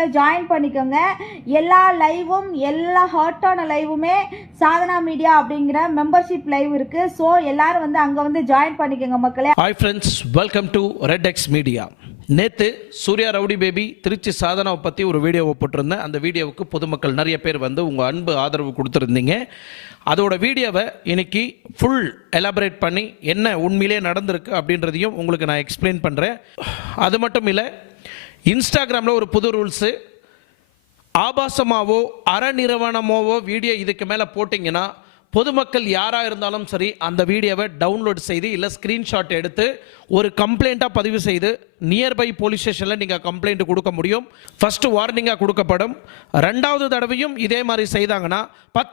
மெம்பர்ஷிப்பில் join பண்ணிக்கோங்க. எல்லா லைவும் எல்லா ஹாட்டான லைவுமே சாதனா மீடியா அப்படிங்கிற மெம்பர்ஷிப் லைவ் இருக்குது. ஸோ எல்லாரும் வந்து அங்கே வந்து ஜாயின் பண்ணிக்கோங்க மக்களே. Hi friends, welcome to red X media. நேற்று சூர்யா ரவுடி பேபி திருச்சி சாதனாவை பற்றி ஒரு வீடியோவை போட்டிருந்தேன். அந்த வீடியோவுக்கு பொதுமக்கள் நிறைய பேர் வந்து உங்கள் அன்பு ஆதரவு கொடுத்துருந்தீங்க. அதோட வீடியோவை இன்னைக்கு ஃபுல் எலாபரேட் பண்ணி என்ன உண்மையிலே நடந்திருக்கு அப்படின்றதையும் உங்களுக்கு நான் எக்ஸ்பிளைன் பண்ணுறேன். அது மட்டும் இல்லை, இன்ஸ்டாகிராமில் ஒரு புது ரூல்ஸு, ஆபாசமாவோ அறநிறுவனமாவோ வீடியோ இதுக்கு மேலே போட்டிங்கன்னா பொதுமக்கள் யாராக இருந்தாலும் சரி அந்த வீடியோவை டவுன்லோட் செய்து இல்லை ஸ்க்ரீன்ஷாட் எடுத்து ஒரு கம்ப்ளைண்ட்டாக பதிவு செய்து நியர்பை போலீஸ் ஸ்டேஷனில் நீங்கள் கம்ப்ளைண்ட் கொடுக்க முடியும். ஃபஸ்ட்டு வார்னிங்காக கொடுக்கப்படும். ரெண்டாவது தடவையும் இதே மாதிரி செய்தாங்கன்னா 10